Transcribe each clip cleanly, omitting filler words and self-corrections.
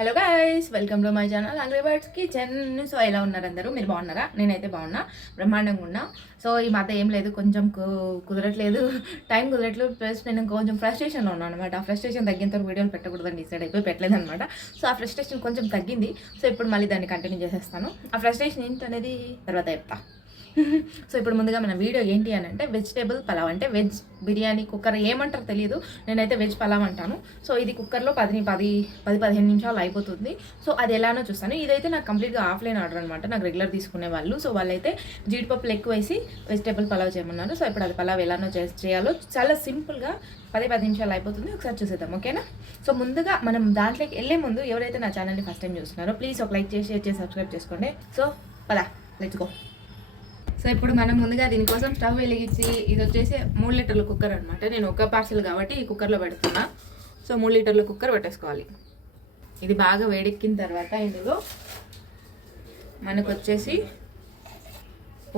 Hello guys, welcome to my channel hungry birds kitchen. So ఎలా ఉన్నారు అందరూ? మీరు బాగున్నారా? నేనైతే బాగున్నా, బ్రహ్మాండంగా ఉన్నా. సో ఈ మధ్య ఏం లేదు, కొంచెం కుదరట్లేదు, టైం కుదరట్లేదు. ప్లస్ నేను కొంచెం ఫ్రస్ట్రేషన్లో ఉన్నాను అనమాట. ఆ ఫ్రస్ట్రేషన్ తగ్గినంత వీడియోలు పెట్టకూడదని డిసైడ్ అయిపోయి పెట్టలేదు అనమాట. సో ఆ ఫ్రస్ట్రేషన్ కొంచెం తగ్గింది. సో ఇప్పుడు మళ్ళీ దాన్ని కంటిన్యూ చేసేస్తాను. ఆ ఫ్రస్ట్రేషన్ ఏంటనేది తర్వాత చెప్తా. సో ఇప్పుడు ముందుగా మన వీడియో ఏంటి అని అంటే వెజిటేబుల్ పలావ్, అంటే వెజ్ బిర్యానీ. కుక్కర్ ఏమంటారు తెలియదు, నేనైతే వెజ్ పలావ్ అంటాను. సో ఇది కుక్కర్లో 10-15 నిమిషాలు అయిపోతుంది. సో అది ఎలానో చూస్తాను. ఇదైతే నాకు కంప్లీట్గా ఆఫ్లైన్ ఆర్డర్ అనమాట, నాకు రెగ్యులర్ తీసుకునే వాళ్ళు. సో వాళ్ళైతే జీడిపప్పులు ఎక్కువ వేసి వెజిటేబుల్ పలావ్ చేయమన్నారు. సో ఇప్పుడు అది పలావ్ ఎలానో చేయాలో చాలా సింపుల్గా 10 నిమిషాలు అయిపోతుంది. ఒకసారి చూసేద్దాం, ఓకేనా? సో ముందుగా మనం దాంట్లోకి వెళ్ళే ముందు ఎవరైతే నా ఛానల్ని ఫస్ట్ టైం చూస్తున్నారో ప్లీజ్ ఒక లైక్ చేసి, షేర్ చేసి, సబ్స్క్రైబ్ చేసుకోండి. సో పదా, లెట్స్ గో. సో ఇప్పుడు మనం ముందుగా దీనికోసం స్టవ్ వెలిగించి, ఇది వచ్చేసి 3 లీటర్ల కుక్కర్ అనమాట. నేను ఒక పార్సల్ కాబట్టి ఈ కుక్కర్లో పెడుతున్నా. సో 3 లీటర్ల కుక్కర్ పెట్టేసుకోవాలి. ఇది బాగా వేడెక్కిన తర్వాత ఇందులో మనకు వచ్చేసి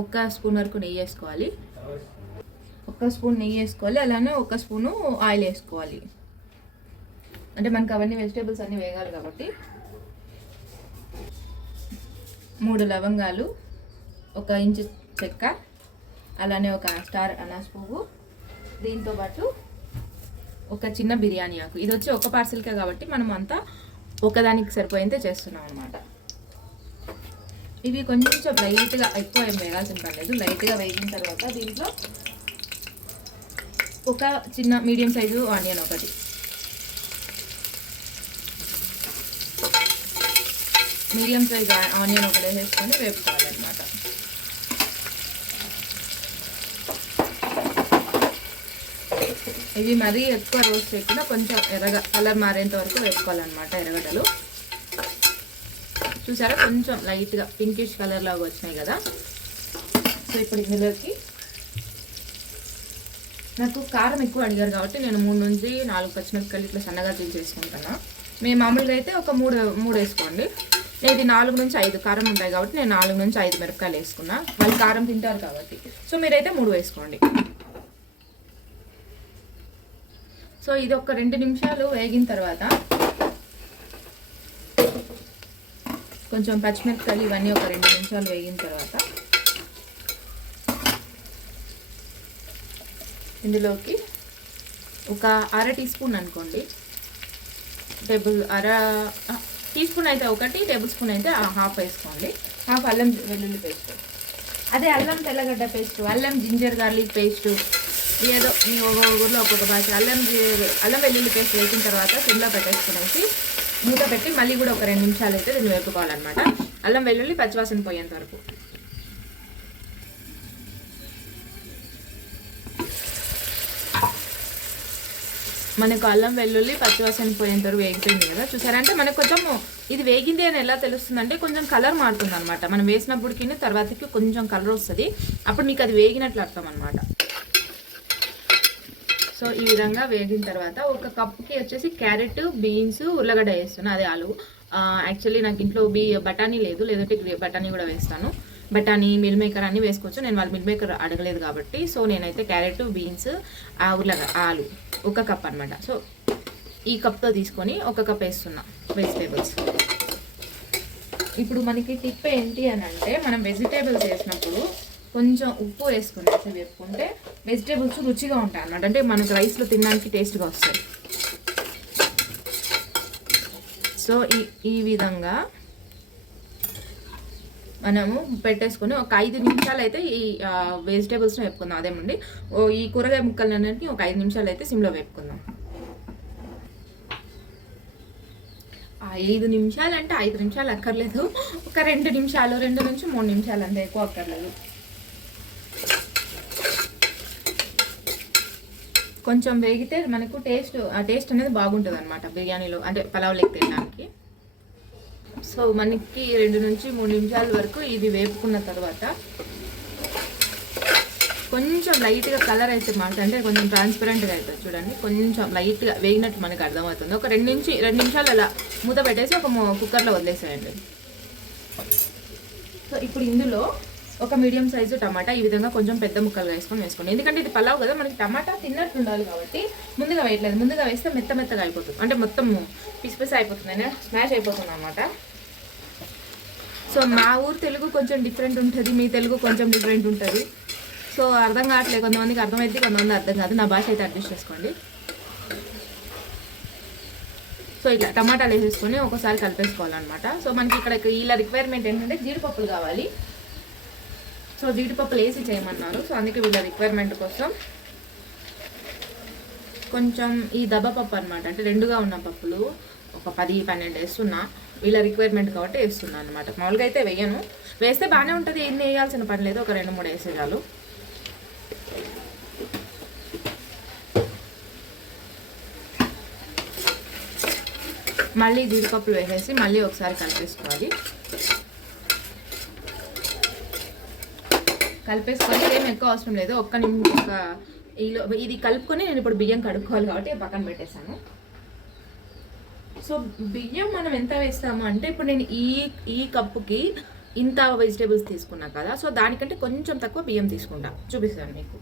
1 స్పూన్ వరకు నెయ్యి వేసుకోవాలి. 1 స్పూన్ నెయ్యి వేసుకోవాలి, అలానే 1 స్పూను ఆయిల్ వేసుకోవాలి. అంటే మనకు అవన్నీ వెజిటేబుల్స్ అన్నీ వేగాలి కాబట్టి. 3 లవంగాలు, 1 ఇంచు చెక్క, అలానే 1 స్టార్ అనాస్ పువ్వు, దీంతోపాటు 1 చిన్న బిర్యానీ ఆకు. ఇది వచ్చి 1 పార్సిల్కే కాబట్టి మనం అంతా ఒకదానికి సరిపోయిందే చేస్తున్నాం అనమాట. ఇవి కొంచెం లైట్గా, ఎక్కువ ఏం వేగాల్సిన పర్లేదు, లైట్గా వేగిన తర్వాత దీంట్లో 1 చిన్న medium size onion, medium size onion ఒకటి వేసుకొని వేపుకోవాలన్నమాట. ఇవి మరీ ఎక్కువ రోస్ట్ చేయకుండా కొంచెం ఎర్రగా కలర్ మారేంత వరకు వేసుకోవాలన్నమాట. ఎర్రగడ్డలు చూసారా, కొంచెం లైట్గా పింకిష్ కలర్ లాగా వచ్చినాయి కదా. సో ఇప్పుడు ఇందులోకి నాకు కారం ఎక్కువ అడిగారు కాబట్టి నేను 3 నుంచి 4 పచ్చిమిరపకాయలు ఇట్లా సన్నగా చేసుకుంటాను. మేము మామూలుగా అయితే ఒక 3 వేసుకోండి. ఇది 4 నుంచి 5 కారం ఉంటాయి కాబట్టి నేను 4 నుంచి 5 మిరపకాయలు వేసుకున్నా. వాళ్ళు కారం తింటారు కాబట్టి. సో మీరైతే 3 వేసుకోండి. సో ఇది ఒక 2 నిమిషాలు వేగిన తర్వాత కొంచెం పచ్చిమిరపకాయలు ఇవన్నీ ఒక 2 నిమిషాలు వేగిన తర్వాత ఇందులోకి 1/2 టీ స్పూన్ అనుకోండి, అర టీ స్పూన్ అయితే 1, టేబుల్ స్పూన్ అయితే 1/2 వేసుకోండి. 1/2 అల్లం వెల్లుల్లి పేస్ట్, అదే అల్లం తెల్లగడ్డ పేస్ట్, అల్లం జింజర్ గార్లిక్ పేస్ట్, ఏదో మీ ఊరిలో ఒక్కొక్క భాష. అల్లం వెల్లుల్లి పేస్ట్ వేసిన తర్వాత సిమ్లో పెట్టేసుకునేసి మూత పెట్టి మళ్ళీ కూడా ఒక 2 నిమిషాలు అయితే దీన్ని వేపుకోవాలన్నమాట. అల్లం వెల్లుల్లి పచ్చివాసన పోయేంత వరకు. మనకు అల్లం వెల్లుల్లి పచ్చివాసన పోయేంత వరకు వేగిపోయింది కదా, చూసారంటే మనకు కొంచెం ఇది వేగింది అని ఎలా తెలుస్తుందంటే కొంచెం కలర్ మారుతుంది అనమాట. మనం వేసినప్పటికీ తర్వాతకి కొంచెం కలర్ వస్తుంది, అప్పుడు మీకు అది వేగినట్లు అర్థం అనమాట. సో ఈ విధంగా వేగిన తర్వాత 1 కప్పుకి వచ్చేసి క్యారెట్, బీన్స్, ఉర్లగడ్డ వేస్తాను, అదే ఆలు. యాక్చువల్లీ నాకు ఇంట్లో బఠానీ లేదు, లేదంటే బఠానీ కూడా వేస్తాను. బఠానీ, మిల్ మేకర్ అన్నీ వేసుకోవచ్చు. నేను వాళ్ళు మిల్ మేకర్ అడగలేదు కాబట్టి. సో నేనైతే క్యారెట్, బీన్స్, ఆలు 1 కప్ అనమాట. సో ఈ కప్తో తీసుకొని 1 కప్ వేస్తున్నా వెజిటేబుల్స్. ఇప్పుడు మనకి టిప్ ఏంటి అని అంటే, మనం వెజిటేబుల్స్ వేసినప్పుడు కొంచెం ఉప్పు వేసుకుని వేపుకుంటే వెజిటేబుల్స్ రుచిగా ఉంటాయి అన్నమాట. అంటే మనకు రైస్లో తినడానికి టేస్ట్గా వస్తాయి. సో ఈ విధంగా మనము పెట్టేసుకొని ఒక 5 నిమిషాలు అయితే ఈ వెజిటేబుల్స్ని వేపుకుందాం. అదేమండి, ఈ కూరగాయ ముక్కలన్నింటినీ ఒక 5 నిమిషాలు అయితే సిమ్లో వేపుకుందాం. 5 నిమిషాలు అంటే 5 నిమిషాలు అక్కర్లేదు, ఒక 2 నిమిషాలు, 2 నుంచి 3 నిమిషాలు అంతే, ఎక్కువ అక్కర్లేదు. కొంచెం వేగితే మనకు టేస్ట్ అనేది బాగుంటుంది అనమాట బిర్యానీలో, అంటే పలావ్లోకి తినడానికి. సో మనకి 2 నుంచి 3 నిమిషాల వరకు ఇది వేపుకున్న తర్వాత కొంచెం లైట్గా కలర్ అయితే మాట, అంటే కొంచెం ట్రాన్స్పరెంట్గా అవుతుంది చూడండి. కొంచెం లైట్గా వేగినట్టు మనకు అర్థమవుతుంది. ఒక 2 నిమిషాలు అలా మూత పెట్టేసి ఒక కుక్కర్లో వదిలేసేయండి. సో ఇప్పుడు ఇందులో ఒక మీడియం సైజు టమాటా ఈ విధంగా కొంచెం పెద్ద ముక్కలుగా వేసుకోండి. ఎందుకంటే ఇది పలావ్ కదా, మనకి టమాటా తిన్నట్టు ఉండాలి కాబట్టి ముందుగా వేయట్లేదు. ముందుగా వేస్తే మెత్తగా అయిపోతుంది, అంటే మొత్తం పిసి అయిపోతుంది, స్మాష్ అయిపోతుంది అనమాట. సో మా ఊరు తెలుగు కొంచెం డిఫరెంట్ ఉంటుంది, మీ తెలుగు కొంచెం డిఫరెంట్ ఉంటుంది. సో అర్థం కావట్లేదు, కొంతమందికి అర్థమైంది, కొంతమంది అర్థం కాదు. నా భాష అయితే అడ్జస్ట్ చేసుకోండి. సో ఇట్లా టమాటాలు వేసేసుకొని ఒకసారి కలిపేసుకోవాలన్నమాట. సో మనకి ఇక్కడ ఇలా రిక్వైర్మెంట్ ఏంటంటే జీడిపప్పులు కావాలి. సో జీడిపప్పులు వేసి చేయమన్నారు. సో అందుకే వీళ్ళ రిక్వైర్మెంట్ కోసం కొంచెం ఈ దబ్బపప్పు అనమాట, అంటే రెండుగా ఉన్న పప్పులు ఒక 10-12 వేస్తున్నా. వీళ్ళ రిక్వైర్మెంట్ కాబట్టి వేస్తున్నా అనమాట. మామూలుగా అయితే వేయను, వేస్తే బాగానే ఉంటుంది, ఎన్ని వేయాల్సిన పని లేదు, ఒక 2-3 వేసే చాలు. మళ్ళీ జీడిపప్పులు వేసేసి మళ్ళీ ఒకసారి కలిపేసుకోవాలి. కలిపేసుకొని ఏం ఎక్కువ అవసరం లేదు, ఇది కలుపుకొని నేను ఇప్పుడు బియ్యం కడుక్కోవాలి కాబట్టి పక్కన పెట్టేశాను. సో బియ్యం మనం ఎంత వేస్తాము అంటే, ఇప్పుడు నేను ఈ కప్పుకి ఇంత వెజిటేబుల్స్ తీసుకున్నా కదా, సో దానికంటే కొంచెం తక్కువ బియ్యం తీసుకుంటా, చూపిస్తాను మీకు.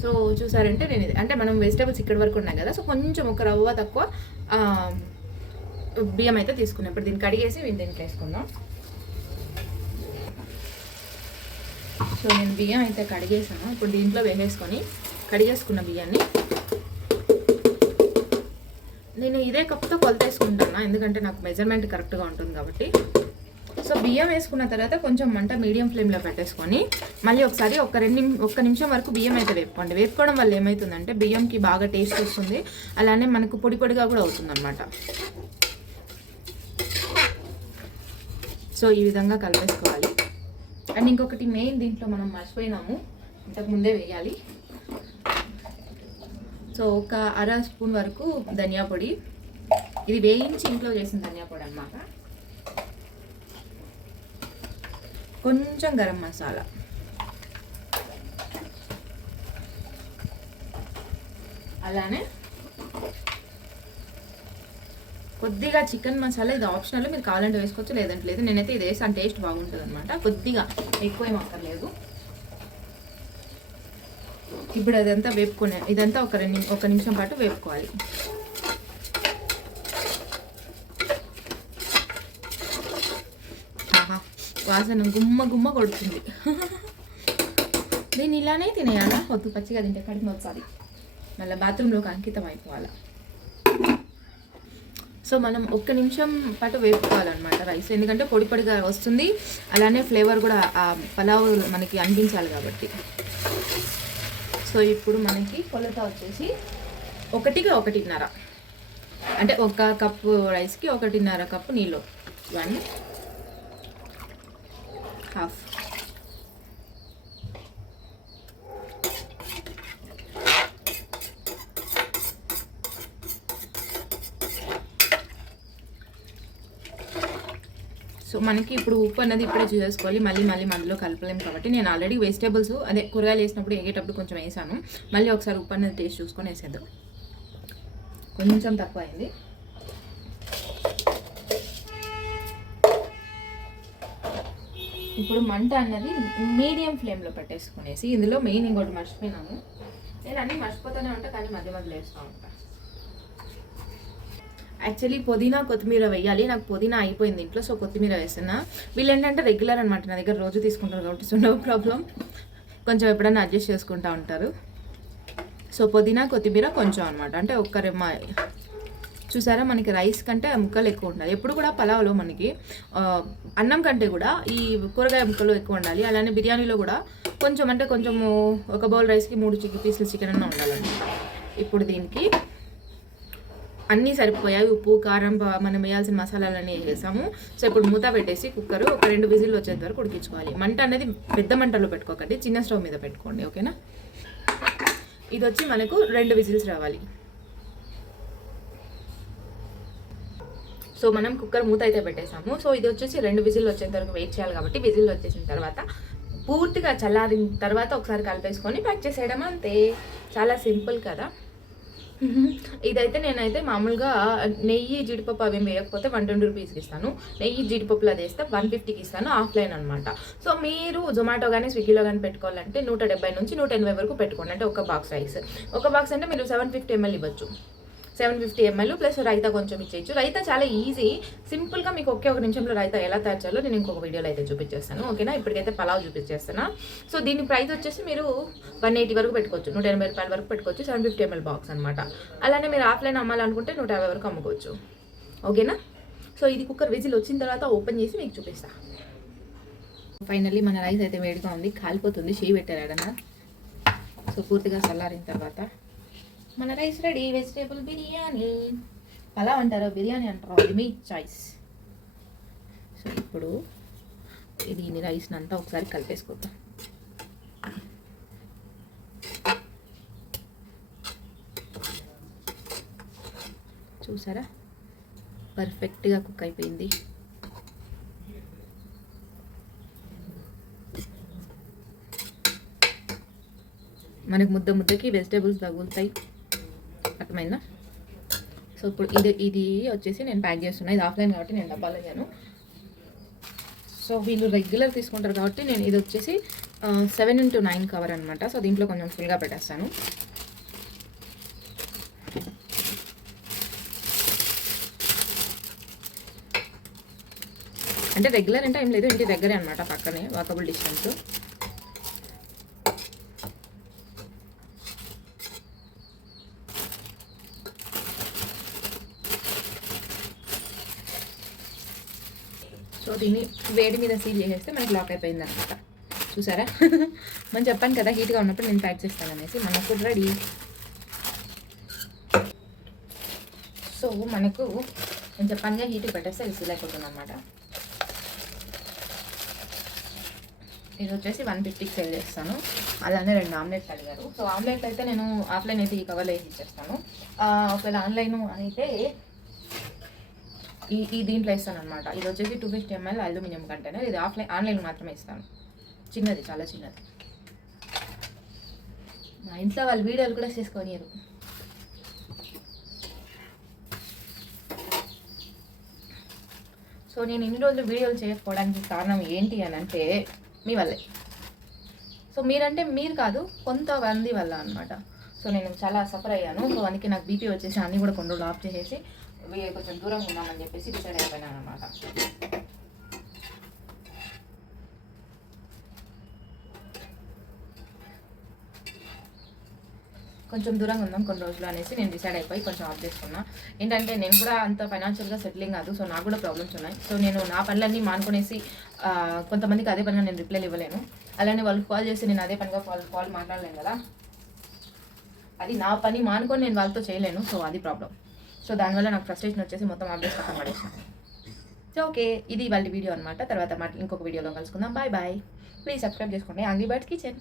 సో చూసారంటే నేను ఇది అంటే మనం వెజిటేబుల్స్ ఇక్కడ వరకు ఉన్నాయి కదా, సో కొంచెం ఒక రవ్వ తక్కువ బియ్యం అయితే తీసుకున్నాం. ఇప్పుడు దీన్ని కడిగేసి దీనికి వేసుకుందాం. సో నేను బియ్యం అయితే కడిగేసాను. ఇప్పుడు దీంట్లో వేసేసుకొని కడిగేసుకున్న బియ్యాన్ని నేను ఇదే కప్తో కొలత వేసుకుంటాను, ఎందుకంటే నాకు మెజర్మెంట్ కరెక్ట్గా ఉంటుంది కాబట్టి. సో బియ్యం వేసుకున్న తర్వాత కొంచెం మంట మీడియం ఫ్లేమ్లో పెట్టేసుకొని మళ్ళీ ఒకసారి ఒక్క నిమిషం వరకు బియ్యం అయితే వేపుకోండి. వేపుకోవడం వల్ల ఏమవుతుందంటే బియ్యంకి బాగా టేస్ట్ వస్తుంది, అలానే మనకు పొడిగా కూడా అవుతుంది అనమాట. సో ఈ విధంగా కలిపేసుకోవాలి. అండ్ ఇంకొకటి మెయిన్ దీంట్లో మనం మర్చిపోయినాము, ఇంతకుముందే వేయాలి. సో ఒక 1/2 స్పూన్ వరకు ధనియా పొడి, ఇది వేయించి ఇంట్లో చేసిన ధనియా పొడి అన్నమాట. కొంచెం గరం మసాలా, అలానే కొద్దిగా చికెన్ మసాలా, ఇది ఆప్షనల్, మీరు కావాలంటే వేసుకోవచ్చు, లేదంటే లేదు. నేనైతే ఇది వేసాను, టేస్ట్ బాగుంటుంది అనమాట. కొద్దిగా ఎక్కువ ఏం అక్కర్లేదు. ఇప్పుడు అదంతా వేపుకునే, ఇదంతా ఒక నిమిషం పాటు వేపుకోవాలి. వాసన గుమ్మ కొడుతుంది. దీన్ని ఇలానే తినేయాలా, వద్దు పచ్చిగా తింటే కడిగి వచ్చాలి, మళ్ళీ బాత్రూంలోకి అంకితం అయిపోవాలా. సో మనం 1 నిమిషం పాటు వేపుకోవాలన్నమాట రైస్, ఎందుకంటే పొడిగా వస్తుంది, అలానే ఫ్లేవర్ కూడా ఆ పలావ్ మనకి అనిపించాలి కాబట్టి. సో ఇప్పుడు మనకి కొలత వచ్చేసి 1కి 1.5, అంటే 1 కప్పు రైస్కి 1.5 కప్పు నీళ్ళు, 1/2. సో మనకి ఇప్పుడు ఉప్పు అన్నది ఇప్పుడే చూసేసుకోవాలి, మళ్ళీ మధ్యలో కలపలేము కాబట్టి. నేను ఆల్రెడీ వెజిటేబుల్స్ అదే కూరగాయలు వేసినప్పుడు వేగేటప్పుడు కొంచెం వేసాను, మళ్ళీ ఒకసారి ఉప్పు అన్నది టేస్ట్ చూసుకొని వేసేద్దాం. కొంచెం తక్కువ అయింది. ఇప్పుడు మంట అన్నది మీడియం ఫ్లేమ్లో పెట్టేసుకునేసి, ఇందులో మెయిన్ ఇంకోటి మర్చిపోయినాను, నేను అన్నీ మర్చిపోతూనే ఉంటాను కానీ మధ్యలో వేస్తూ ఉంటాను. యాక్చువల్లీ పుదీనా కొత్తిమీర వేయాలి, నాకు పుదీనా అయిపోయింది ఇంట్లో, సో కొత్తిమీర వేస్తున్నా. వీళ్ళు ఏంటంటే రెగ్యులర్ అనమాట, నా దగ్గర రోజు తీసుకుంటారు కాబట్టి సో నో ప్రాబ్లం, కొంచెం ఎప్పుడైనా అడ్జస్ట్ చేసుకుంటూ ఉంటారు. సో పుదీనా కొత్తిమీర కొంచెం అనమాట, అంటే ఒక్క రెమ్మ. చూసారా, మనకి రైస్ కంటే ముక్కలు ఎక్కువ ఉండాలి. ఎప్పుడు కూడా పలావ్లో మనకి అన్నం కంటే కూడా ఈ కూరగాయ ముక్కలు ఎక్కువ ఉండాలి. అలానే బిర్యానీలో కూడా కొంచెం, అంటే కొంచెము ఒక బౌల్ రైస్కి 3 పీసులు చికెన్ అన్న ఉండాలండి. ఇప్పుడు దీనికి అన్నీ సరిపోయాయి, ఉప్పు కారం మనం వేయాల్సిన మసాలాలన్నీ వేసాము. సో ఇప్పుడు మూత పెట్టేసి కుక్కర్ ఒక 2 విజిల్లు వచ్చేంత వరకు ఉడికించుకోవాలి. మంట అనేది పెద్ద మంటలో పెట్టుకోకండి, చిన్న స్టవ్ మీద పెట్టుకోండి, ఓకేనా. ఇది వచ్చి మనకు 2 విజిల్స్ రావాలి. సో మనం కుక్కర్ మూత అయితే పెట్టేసాము. సో ఇది వచ్చేసి 2 విజిల్లు వచ్చేంత వరకు వెయిట్ చేయాలి కాబట్టి, విజిల్ వచ్చేసిన తర్వాత పూర్తిగా చల్లారిన తర్వాత ఒకసారి కలిపేసుకొని ప్యాక్ చేసేయడం అంతే. చాలా సింపుల్ కదా. ఇదైతే నేనైతే మామూలుగా నెయ్యి జీడిపప్పు అవి వేయకపోతే 120 రూపీస్కి ఇస్తాను. నెయ్యి జీడిపప్పులు అది వేస్తే 150కి ఇస్తాను, ఆఫ్లైన్ అనమాట. సో మీరు జొమాటో కానీ స్విగ్గీలో కానీ పెట్టుకోవాలంటే 170 నుంచి 180 వరకు పెట్టుకోండి. అంటే ఒక బాక్స్ రైస్, ఒక బాక్స్ అంటే మీరు 750 ml ఇవ్వచ్చు. 750 ml ప్లస్ రైతా కొంచెం ఇచ్చేయచ్చు. రైతా చాలా ఈజీ, సింపుల్గా మీకు ఒకే ఒక నిమిషంలో రైతా ఎలా తయారు చేయాలో నేను ఇంకొక వీడియోలో అయితే చూపించేస్తాను. ఓకేనా, ఇప్పటికైతే పలావ్ చూపించేస్తాను. సో దీని ప్రైస్ వచ్చేసి మీరు 180 వరకు పెట్టుకోవచ్చు, 180 రూపాయల వరకు పెట్టుకోవచ్చు. 750 ml బాక్స్ అనమాట. అలానే మీరు ఆఫ్లైన్ అమ్మాలనుకుంటే 150 వరకు అమ్ముకోవచ్చు. ఓకేనా. సో ఇది కుక్కర్ విజిల్ వచ్చిన తర్వాత ఓపెన్ చేసి మీకు చూపిస్తా. ఫైనల్లీ మన రైస్ అయితే వేడిగా ఉంది, కాలిపోతుంది, చేయి పెట్టారడనా. సో పూర్తిగా చల్లారిన తర్వాత మన rice ready. Vegetable biryani, pulao అంటారో బిర్యానీ అంటారో అది మీ చాయిస్. సో ఇప్పుడు దీని రైస్ని అంతా ఒకసారి కలిపేసుకుందాం. చూసారా, పర్ఫెక్ట్గా కుక్ అయిపోయింది. మనకు ముద్దకి వెజిటేబుల్స్ తగులుతాయి, అర్థమైందా. సో ఇప్పుడు ఇది వచ్చేసి నేను ప్యాక్ చేస్తున్నా. ఇది ఆఫ్లైన్ కాబట్టి నేను డబ్బాలో అయ్యాను. సో వీళ్ళు రెగ్యులర్ తీసుకుంటారు కాబట్టి నేను ఇది వచ్చేసి 7x9 కవర్ అనమాట. సో దీంట్లో కొంచెం ఫుల్గా పెట్టేస్తాను. అంటే రెగ్యులర్ అంటే ఏం లేదు, ఇంటి దగ్గరే అనమాట, పక్కనే వాకబుల్ డిస్టెన్స్. సో దీన్ని వేడి మీద సీల్ చేసేస్తే మనకి లాక్ అయిపోయింది అనమాట. చూసారా, మనం చెప్పాను కదా హీట్గా ఉన్నప్పుడు నేను ప్యాక్ చేస్తాను అనేసి. మన ఫుడ్ రెడీ. సో మనకు నేను చెప్పానుగా హీట్కి పెట్టేస్తే అది సీల్ అయిపోతుంది అనమాట. ఇది వచ్చేసి 150కి సేల్ చేస్తాను. అలానే 2 ఆమ్లెట్లు అడిగారు. సో ఆమ్లెట్ అయితే నేను ఆఫ్లైన్ అయితే ఈ కవర్లో వేసి ఇచ్చేస్తాను. ఒకవేళ ఆన్లైన్ అయితే ఈ దీంట్లో ఇస్తాను అనమాట. ఇది వచ్చేసి 250 ml అల్యూమినియం కంటైనర్. ఇది ఆన్లైన్ మాత్రమే ఇస్తాను. చిన్నది, చాలా చిన్నది. మా ఇంట్లో వాళ్ళు వీడియోలు కూడా చేసుకోనియరు. సో నేను ఇన్ని రోజులు వీడియోలు చేయకపోవడానికి కారణం ఏంటి అని అంటే మీ వల్లే. సో మీరంటే మీరు కాదు, కొంతమంది వల్ల అనమాట. సో నేను చాలా సఫర్ అయ్యాను. సో అందుకే నాకు బీపీ వచ్చేసి అన్నీ కూడా కొన్ని రోజులు ఆఫ్ చేసేసి కొంచెం దూరంగా ఉన్నామని చెప్పేసి డిసైడ్ అయిపోయినాను అనమాట. కొంచెం దూరంగా ఉందాం కొన్ని రోజులు అనేసి నేను డిసైడ్ అయిపోయి కొంచెం ఆఫ్ చేసుకున్నా. ఏంటంటే నేను కూడా అంత ఫైనాన్షియల్గా సెటిలింగ్ కాదు. సో నాకు కూడా ప్రాబ్లమ్స్ ఉన్నాయి. సో నేను నా పనులన్నీ మానుకునేసి కొంతమందికి అదే పనిగా నేను రిప్లైలు ఇవ్వలేను. అలానే వాళ్ళకి కాల్ చేసి నేను అదే పనిగా కాల్ మాట్లాడలేను కదా. అది నా పని మానుకొని నేను వాళ్ళతో చేయలేను. సో అది ప్రాబ్లం. సో దానివల్ల నాకు ఫ్రస్ట్రేషన్ వచ్చేసి మొత్తం అప్డేట్స్ పక్కన పడేసాను. సో ఓకే, ఇది వాళ్ళ వీడియో అనమాట. తర్వాత ఇంకొక వీడియోలో కలుసుకుందాం. Bye bye. ప్లీజ్ సబ్స్క్రైబ్ చేసుకోండి యాంగ్రీ బర్డ్స్ కిచెన్.